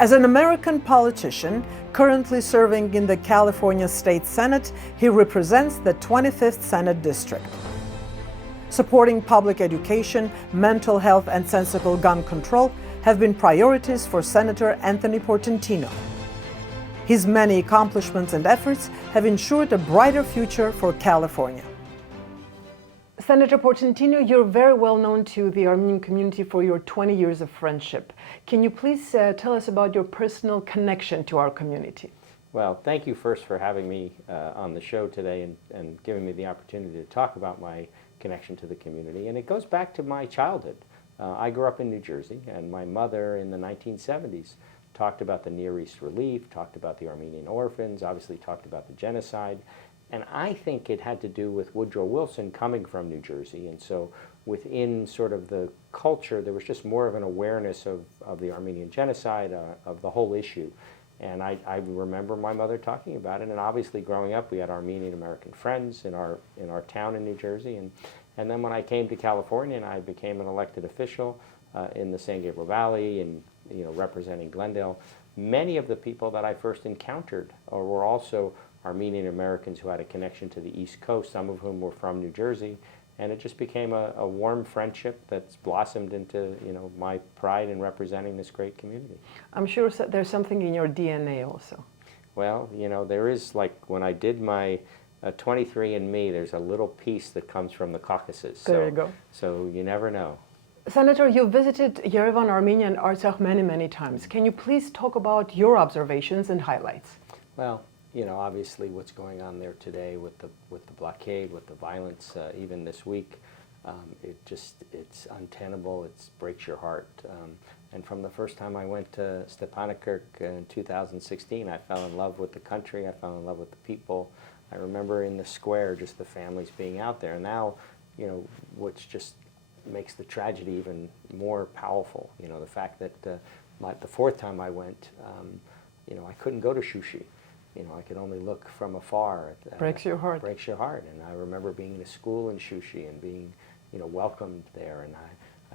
As an American politician, currently serving in the California State Senate, he represents the 25th Senate District. Supporting public education, mental health, and sensible gun control have been priorities for Senator Anthony Portantino. His many accomplishments and efforts have ensured a brighter future for California. Senator Portantino, you're very well known to the Armenian community for your 20 years of friendship. Can you please tell us about your personal connection to our community? Well, thank you first for having me on the show today and giving me the opportunity to talk about my connection to the community. And it goes back to my childhood. I grew up in New Jersey, and my mother in the 1970s talked about the Near East relief, talked about the Armenian orphans, obviously talked about the genocide. And I think it had to do with Woodrow Wilson coming from New Jersey. And so within sort of the culture, there was just more of an awareness of the Armenian genocide, of the whole issue. And I remember my mother talking about it. And obviously growing up, we had Armenian American friends in our town in New Jersey. And then when I came to California and I became an elected official in the San Gabriel Valley and representing Glendale, many of the people that I first encountered were also Armenian Americans who had a connection to the East Coast, some of whom were from New Jersey, and it just became a warm friendship that's blossomed into my pride in representing this great community. I'm sure there's something in your DNA also. Well, there is, like when I did my 23andMe, there's a little piece that comes from the Caucasus. There you go. So you never know. Senator, you visited Yerevan, Armenia, and Artsakh many times. Can you please talk about your observations and highlights? Well, obviously what's going on there today with the blockade, with the violence, even this week, it's untenable. It breaks your heart. And from the first time I went to Stepanakert in 2016, I fell in love with the country. I fell in love with the people. I remember in the square just the families being out there. And now, which just makes the tragedy even more powerful. The fact that the fourth time I went, I couldn't go to Shushi. I could only look from afar. Breaks your heart. Breaks your heart. And I remember being in a school in Shushi and being, welcomed there. And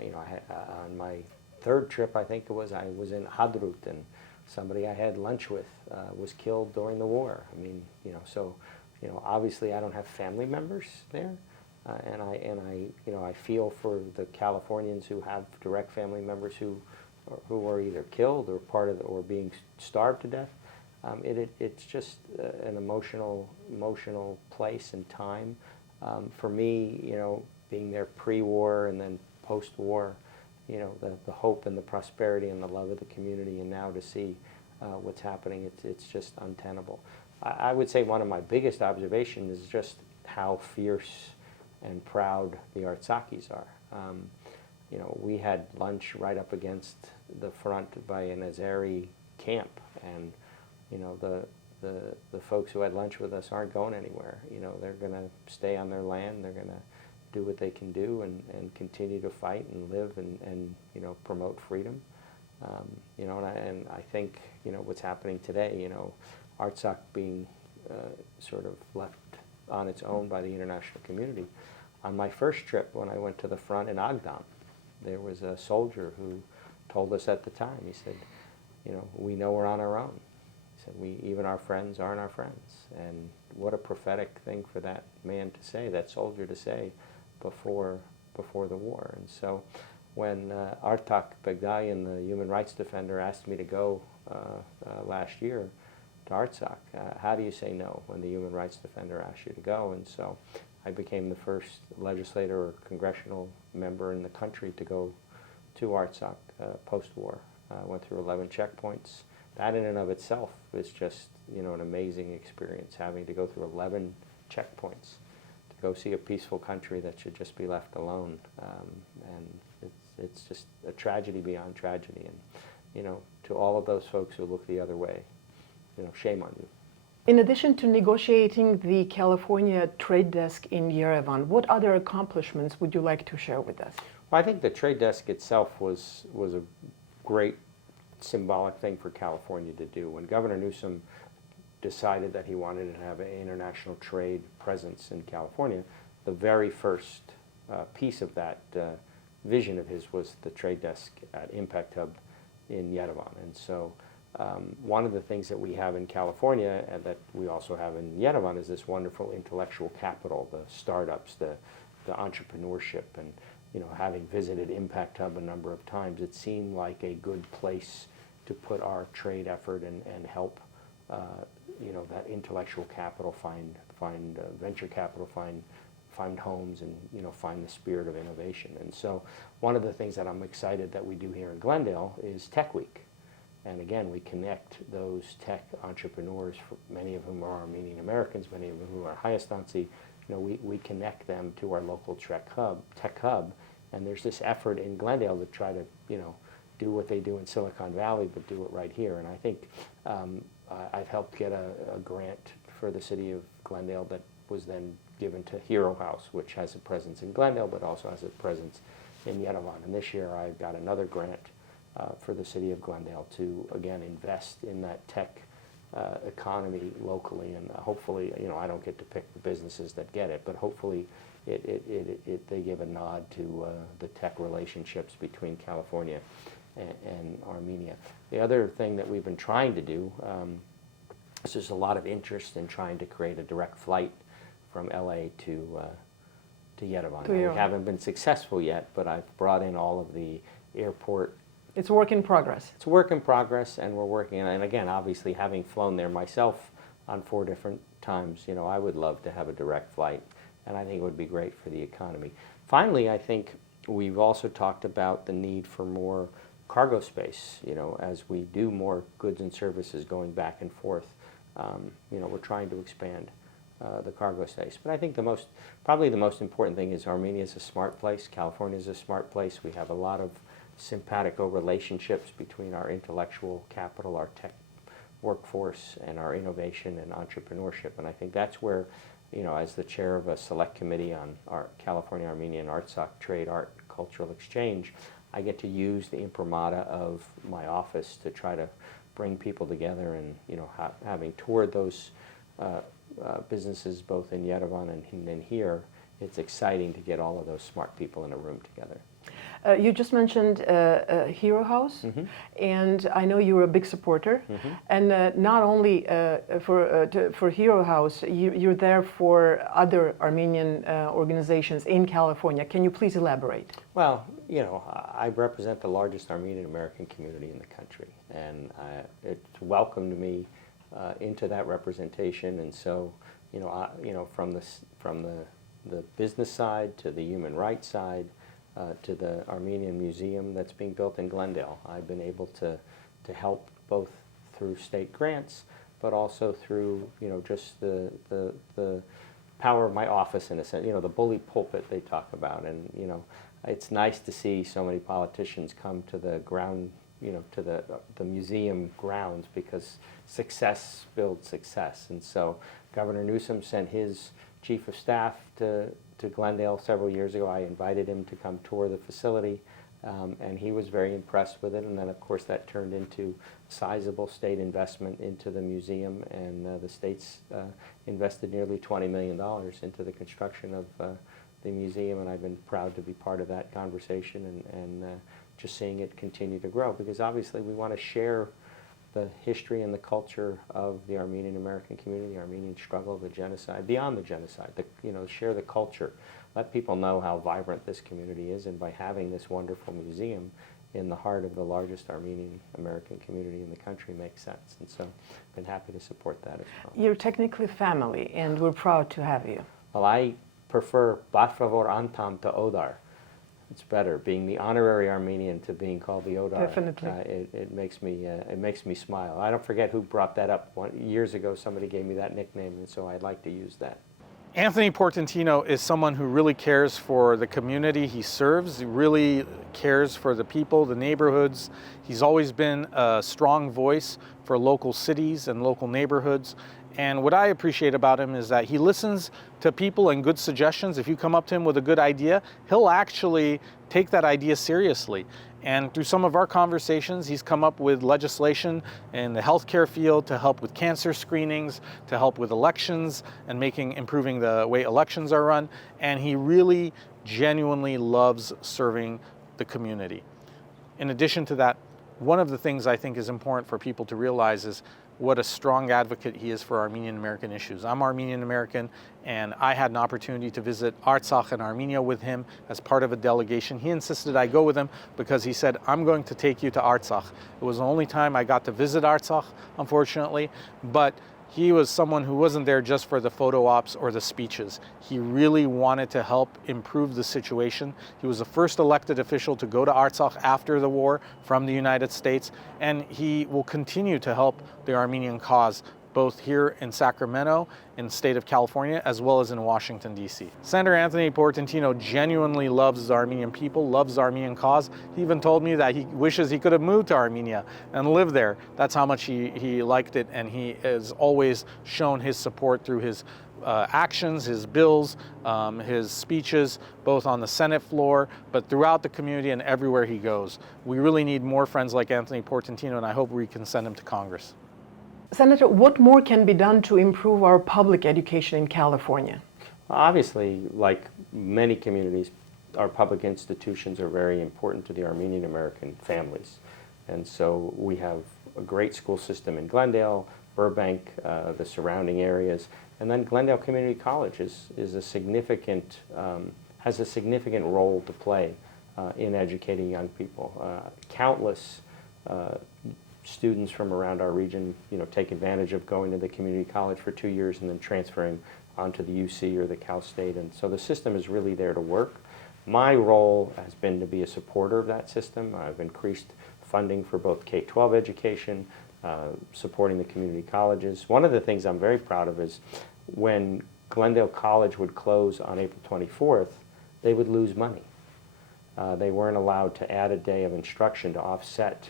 on my third trip, I think it was, I was in Hadrut, and somebody I had lunch with was killed during the war. Obviously I don't have family members there, and I feel for the Californians who have direct family members who are either killed or or being starved to death. It's just an emotional place and time. For me, being there pre-war and then post-war, the hope and the prosperity and the love of the community, and now to see what's happening, it's just untenable. I would say one of my biggest observations is just how fierce and proud the Artsakhis are. We had lunch right up against the front by an Azeri camp, and the folks who had lunch with us aren't going anywhere. They're going to stay on their land. They're going to do what they can do and continue to fight and live and promote freedom. And I think what's happening today. Artsakh being sort of left on its own by the international community. On my first trip, when I went to the front in Agdam, there was a soldier who told us at the time. He said, we know we're on our own. He said, even our friends aren't our friends. And what a prophetic thing for that man to say, that soldier to say, before the war. And so when Artsakh Begdayan, the human rights defender, asked me to go last year to Artsakh, how do you say no when the human rights defender asks you to go? And so I became the first legislator or congressional member in the country to go to Artsakh post-war. Went through 11 checkpoints. That in and of itself is just an amazing experience, having to go through 11 checkpoints to go see a peaceful country that should just be left alone. And it's just a tragedy beyond tragedy. And to all of those folks who look the other way, shame on you. In addition to negotiating the California trade desk in Yerevan, what other accomplishments would you like to share with us? Well, I think the trade desk itself was a great symbolic thing for California to do. When Governor Newsom decided that he wanted to have an international trade presence in California, the very first piece of that vision of his was the trade desk at Impact Hub in Yerevan. And so one of the things that we have in California and that we also have in Yerevan is this wonderful intellectual capital, the startups, the entrepreneurship, and having visited Impact Hub a number of times, it seemed like a good place to put our trade effort and help that intellectual capital find venture capital, find homes, and find the spirit of innovation. And so one of the things that I'm excited that we do here in Glendale is Tech Week. And again, we connect those tech entrepreneurs, many of whom are Armenian Americans, many of whom are Hayastansi. We connect them to our local tech hub, and there's this effort in Glendale to try to do what they do in Silicon Valley, but do it right here. And I think I've helped get a grant for the city of Glendale that was then given to Hero House, which has a presence in Glendale, but also has a presence in Yerevan. And this year I got another grant for the city of Glendale to, again, invest in that tech economy locally. And hopefully, I don't get to pick the businesses that get it, but hopefully they give a nod to the tech relationships between California and Armenia. The other thing that we've been trying to do is there's a lot of interest in trying to create a direct flight from LA to Yerevan. We haven't been successful yet, but I've brought in all of the airport. It's a work in progress. It's a work in progress, and we're working. And again, obviously, having flown there myself on 4 different times, I would love to have a direct flight, and I think it would be great for the economy. Finally, I think we've also talked about the need for more cargo space. As we do more goods and services going back and forth, we're trying to expand the cargo space. But I think probably the most important thing is Armenia is a smart place. California is a smart place. We have a lot of simpatico relationships between our intellectual capital, our tech workforce, and our innovation and entrepreneurship. And I think that's where, as the chair of a select committee on our California Armenian Artsakh trade, art, cultural exchange, I get to use the imprimatur of my office to try to bring people together. And having toured those businesses both in Yerevan and then here, it's exciting to get all of those smart people in a room together. You just mentioned Hero House, and I know you were a big supporter. And not only for Hero House, you're there for other Armenian organizations in California. Can you please elaborate? Well, I represent the largest Armenian American community in the country, and it's welcomed me into that representation. And so, from the business side to the human rights side, to the Armenian Museum that's being built in Glendale, I've been able to help both through state grants, but also through just the power of my office in a sense. The bully pulpit they talk about, and it's nice to see so many politicians come to the ground, to the museum grounds, because success builds success. And so Governor Newsom sent his chief of staff to Glendale several years ago. I invited him to come tour the facility, and he was very impressed with it. And then, of course, that turned into sizable state investment into the museum, and the state's invested nearly $20 million into the construction of the museum, and I've been proud to be part of that conversation and just seeing it continue to grow, because obviously we want to share the history and the culture of the Armenian American community, the Armenian struggle, the genocide, beyond the genocide, share the culture, let people know how vibrant this community is, and by having this wonderful museum in the heart of the largest Armenian American community in the country makes sense. And so I've been happy to support that as well. You're technically family, and we're proud to have you. Well, I prefer Bat Favor Antam to Odar. It's better being the honorary Armenian to being called the Odar. Definitely. It makes me smile. I don't forget who brought that up. Years ago, somebody gave me that nickname, and so I'd like to use that. Anthony Portantino is someone who really cares for the community he serves. He really cares for the people, the neighborhoods. He's always been a strong voice for local cities and local neighborhoods. And what I appreciate about him is that he listens to people and good suggestions. If you come up to him with a good idea, he'll actually take that idea seriously. And through some of our conversations, he's come up with legislation in the healthcare field to help with cancer screenings, to help with elections and improving the way elections are run. And he really genuinely loves serving the community. In addition to that, one of the things I think is important for people to realize is what a strong advocate he is for Armenian American issues. I'm Armenian American, and I had an opportunity to visit Artsakh in Armenia with him as part of a delegation. He insisted I go with him because he said, I'm going to take you to Artsakh. It was the only time I got to visit Artsakh, unfortunately, but he was someone who wasn't there just for the photo ops or the speeches. He really wanted to help improve the situation. He was the first elected official to go to Artsakh after the war from the United States, and he will continue to help the Armenian cause, both here in Sacramento, in the state of California, as well as in Washington, D.C. Senator Anthony Portantino genuinely loves the Armenian people, loves the Armenian cause. He even told me that he wishes he could have moved to Armenia and lived there. That's how much he liked it, and he has always shown his support through his actions, his bills, his speeches, both on the Senate floor, but throughout the community and everywhere he goes. We really need more friends like Anthony Portantino, and I hope we can send him to Congress. Senator, what more can be done to improve our public education in California? Obviously, like many communities, our public institutions are very important to the Armenian American families. And so we have a great school system in Glendale, Burbank, the surrounding areas, and then Glendale Community College is a significant, has a significant role to play in educating young people. Countless students from around our region, take advantage of going to the community college for 2 years and then transferring onto the UC or the Cal State. And so the system is really there to work. My role has been to be a supporter of that system. I've increased funding for both K-12 education, supporting the community colleges. One of the things I'm very proud of is when Glendale College would close on April 24th, they would lose money. They weren't allowed to add a day of instruction to offset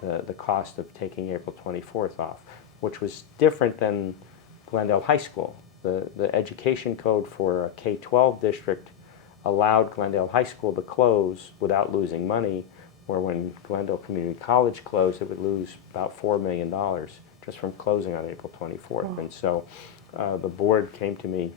the cost of taking April 24th off, which was different than Glendale High School. The education code for a K-12 district allowed Glendale High School to close without losing money, where when Glendale Community College closed, it would lose about $4 million just from closing on April 24th. Oh. And so the board came to me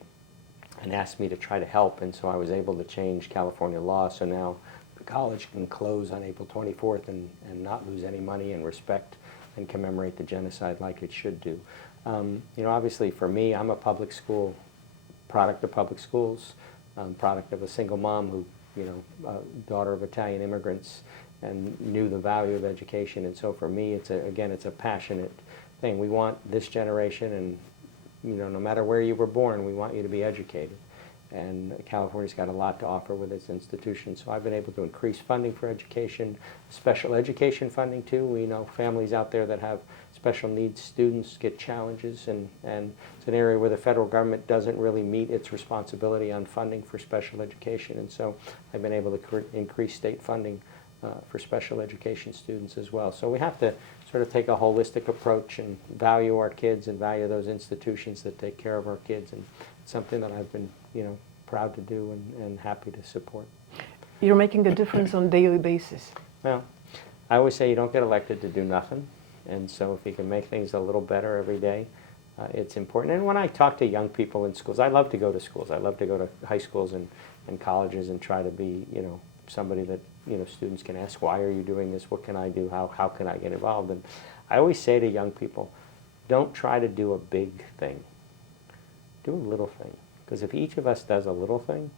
and asked me to try to help, and so I was able to change California law, so now the college can close on April 24th and not lose any money and respect and commemorate the genocide like it should do. Obviously for me, I'm a public school, product of public schools, product of a single mom who, daughter of Italian immigrants and knew the value of education. And so for me, it's a passionate thing. We want this generation, and no matter where you were born, we want you to be educated. And California's got a lot to offer with its institutions. So I've been able to increase funding for education, special education funding too. We know families out there that have special needs students get challenges, and it's an area where the federal government doesn't really meet its responsibility on funding for special education. And so I've been able to increase state funding for special education students as well. So we have to sort of take a holistic approach and value our kids and value those institutions that take care of our kids. And it's something that I've been, proud to do and happy to support. You're making a difference on a daily basis. Well, I always say you don't get elected to do nothing. And so if you can make things a little better every day, it's important. And when I talk to young people in schools, I love to go to schools. I love to go to high schools and colleges and try to be, somebody that, students can ask, why are you doing this? What can I do? How can I get involved? And I always say to young people, don't try to do a big thing. Do a little thing. Because if each of us does a little thing,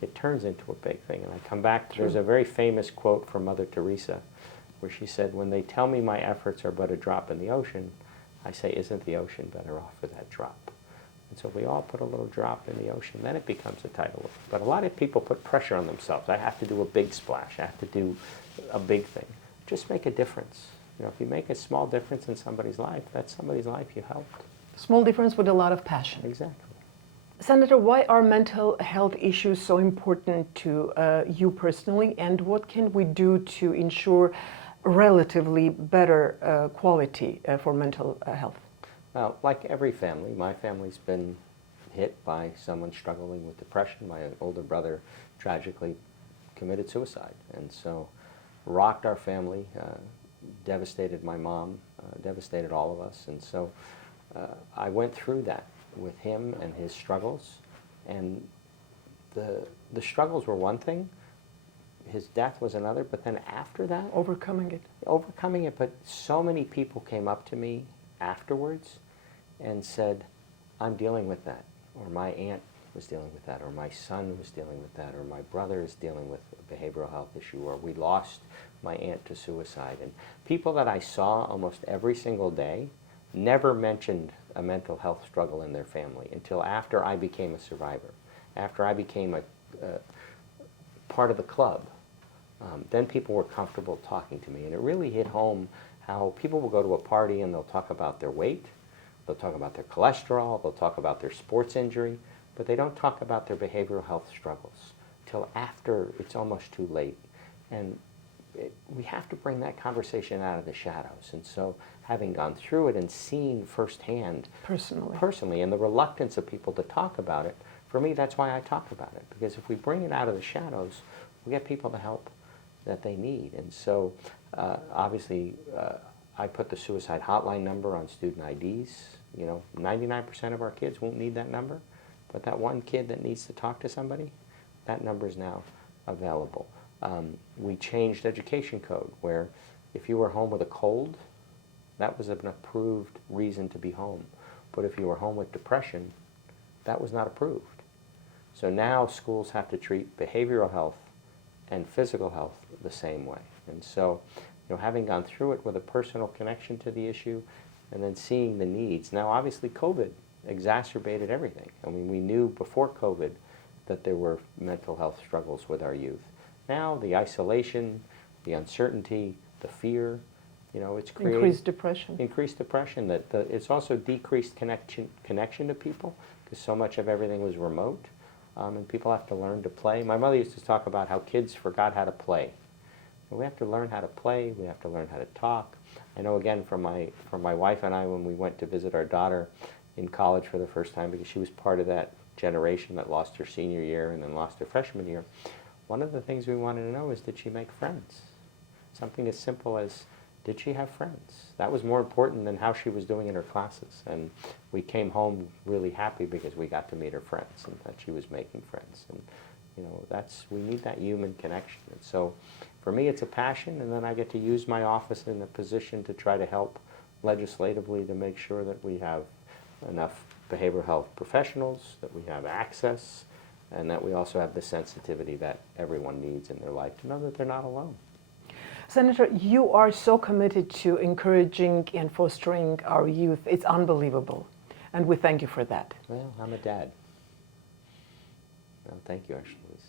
it turns into a big thing. And I come back to, there's a very famous quote from Mother Teresa where she said, when they tell me my efforts are but a drop in the ocean, I say, isn't the ocean better off for that drop? And so we all put a little drop in the ocean, then it becomes a tidal wave. But a lot of people put pressure on themselves. I have to do a big splash. I have to do a big thing. Just make a difference. If you make a small difference in somebody's life, that's somebody's life you helped. Small difference with a lot of passion. Exactly. Senator, why are mental health issues so important to you personally, and what can we do to ensure relatively better quality for mental health? Well, like every family, my family's been hit by someone struggling with depression. My older brother tragically committed suicide, and so rocked our family, devastated my mom, devastated all of us. And so I went through that with him and his struggles, and the struggles were one thing, his death was another, but then after that, Overcoming it. but so many people came up to me afterwards and said, I'm dealing with that, or my aunt was dealing with that, or my son was dealing with that, or my brother is dealing with a behavioral health issue, or we lost my aunt to suicide. And people that I saw almost every single day never mentioned a mental health struggle in their family until after I became a survivor, after I became a part of the club. Then people were comfortable talking to me, and it really hit home how people will go to a party and they'll talk about their weight, they'll talk about their cholesterol, they'll talk about their sports injury, but they don't talk about their behavioral health struggles till after it's almost too late. And we have to bring that conversation out of the shadows. And so having gone through it and seen firsthand, personally, and the reluctance of people to talk about it, for me, that's why I talk about it. Because if we bring it out of the shadows, we get people the help that they need. And so obviously I put the suicide hotline number on student IDs. 99% of our kids won't need that number, but that one kid that needs to talk to somebody, that number is now available. We changed education code where if you were home with a cold, that was an approved reason to be home. But if you were home with depression, that was not approved. So now schools have to treat behavioral health and physical health the same way. And so, having gone through it with a personal connection to the issue and then seeing the needs. Now, obviously, COVID exacerbated everything. I mean, we knew before COVID that there were mental health struggles with our youth. Now, the isolation, the uncertainty, the fear, it's created increased depression. That it's also decreased connection to people because so much of everything was remote, and people have to learn to play. My mother used to talk about how kids forgot how to play. And we have to learn how to play. We have to learn how to talk. I know again from my wife and I when we went to visit our daughter in college for the first time, because she was part of that generation that lost her senior year and then lost her freshman year. One of the things we wanted to know is, did she make friends? Something as simple as, did she have friends? That was more important than how she was doing in her classes. And we came home really happy because we got to meet her friends and that she was making friends. And we need that human connection. And so for me, it's a passion, and then I get to use my office in a position to try to help legislatively to make sure that we have enough behavioral health professionals, that we have access, and that we also have the sensitivity that everyone needs in their life to know that they're not alone. Senator, you are so committed to encouraging and fostering our youth. It's unbelievable, and we thank you for that. Well, I'm a dad. Well, thank you, Arshluis.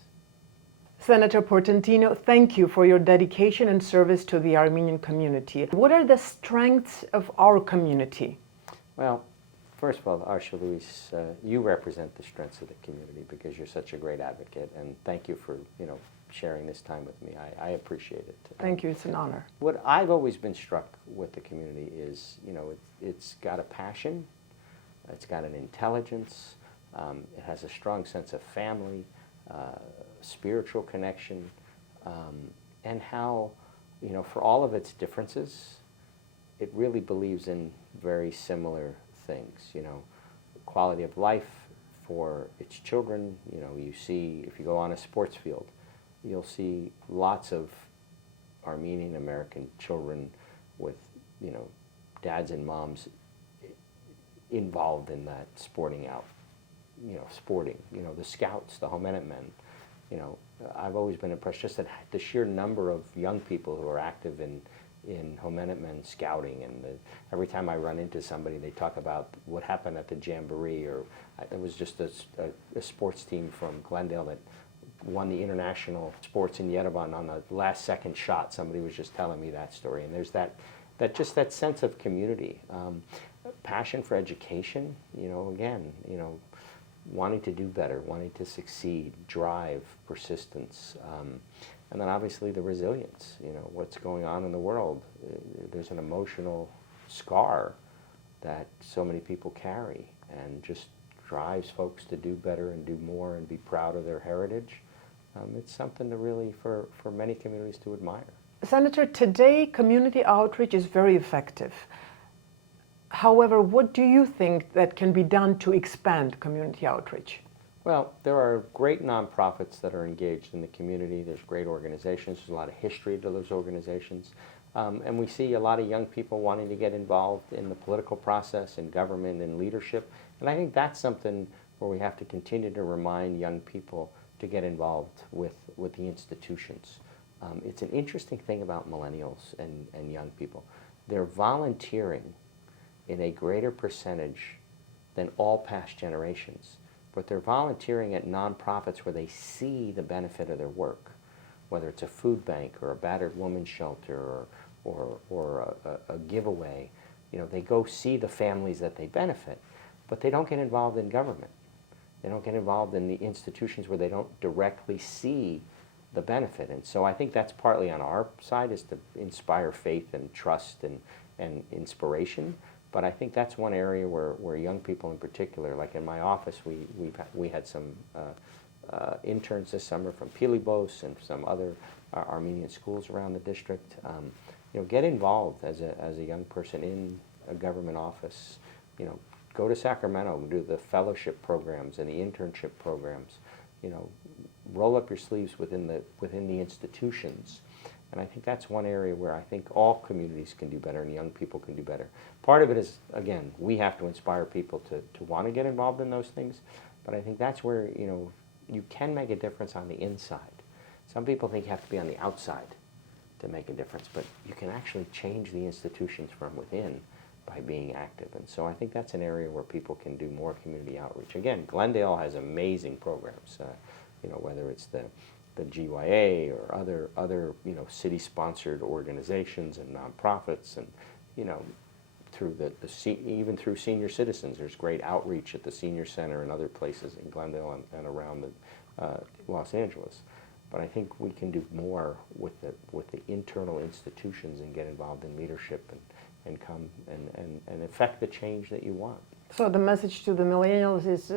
Senator Portantino, thank you for your dedication and service to the Armenian community. What are the strengths of our community? Well, first of all, Arshluis, you represent the strengths of the community because you're such a great advocate, and thank you for, sharing this time with me. I appreciate it. Thank you. It's an honor. What I've always been struck with the community is, it's got a passion, it's got an intelligence, it has a strong sense of family, spiritual connection, and how, for all of its differences, it really believes in very similar things. Quality of life for its children. You see, if you go on a sports field, you'll see lots of Armenian American children with, dads and moms involved in that sporting, the scouts, the Homenit men. I've always been impressed just at the sheer number of young people who are active in Homenit men scouting, and every time I run into somebody, they talk about what happened at the Jamboree, or there was just a sports team from Glendale that won the international sports in Yerevan on the last second shot. Somebody was just telling me that story, and there's that sense of community, passion for education. Wanting to do better, wanting to succeed, drive, persistence, and then obviously the resilience. What's going on in the world. There's an emotional scar that so many people carry, and just drives folks to do better and do more and be proud of their heritage. It's something to really, for many communities, to admire. Senator, today community outreach is very effective. However, what do you think that can be done to expand community outreach? Well, there are great nonprofits that are engaged in the community. There's great organizations. There's a lot of history to those organizations. And we see a lot of young people wanting to get involved in the political process, in government, in leadership. And I think that's something where we have to continue to remind young people to get involved with the institutions. It's an interesting thing about millennials and young people. They're volunteering in a greater percentage than all past generations. But they're volunteering at nonprofits where they see the benefit of their work, whether it's a food bank or a battered women's shelter or a giveaway. You know, they go see the families that they benefit, but they don't get involved in government. They don't get involved in the institutions where they don't directly see the benefit. And so I think that's partly on our side, is to inspire faith and trust and inspiration. But I think that's one area where young people in particular, like in my office, we had some interns this summer from Pilibos and some other Armenian schools around the district. You know, get involved as a young person in a government office. You know, go to Sacramento and do the fellowship programs and the internship programs. You know, roll up your sleeves within the institutions. And I think that's one area where I think all communities can do better and young people can do better. Part of it is, again, we have to inspire people to want to get involved in those things. But I think that's where, you know, you can make a difference on the inside. Some people think you have to be on the outside to make a difference, but you can actually change the institutions from within by being active. And so I think that's an area where people can do more community outreach. Again, Glendale has amazing programs, you know, whether it's the GYA or other you know, city-sponsored organizations and nonprofits, and you know, through even through senior citizens, there's great outreach at the senior center and other places in Glendale and around Los Angeles. But I think we can do more with the internal institutions and get involved in leadership and come and affect the change that you want. So the message to the millennials is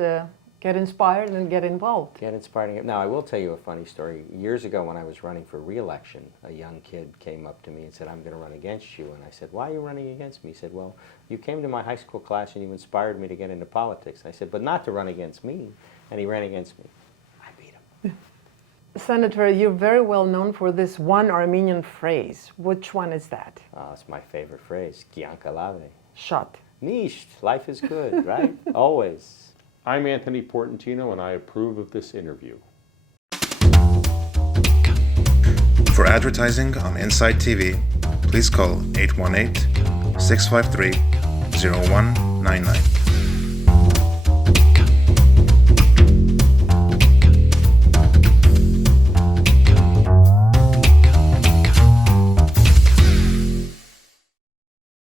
get inspired and get involved. Get inspired. Now, I will tell you a funny story. Years ago when I was running for re-election, a young kid came up to me and said, "I'm going to run against you." And I said, "Why are you running against me?" He said, "Well, you came to my high school class and you inspired me to get into politics." I said, "But not to run against me." And he ran against me. I beat him. Senator, you're very well known for this one Armenian phrase. Which one is that? It's my favorite phrase. Kianka lave. Shot. Nisht. Life is good, right? Always. I'm Anthony Portantino, and I approve of this interview. For advertising on Inside TV, please call 818-653-0199.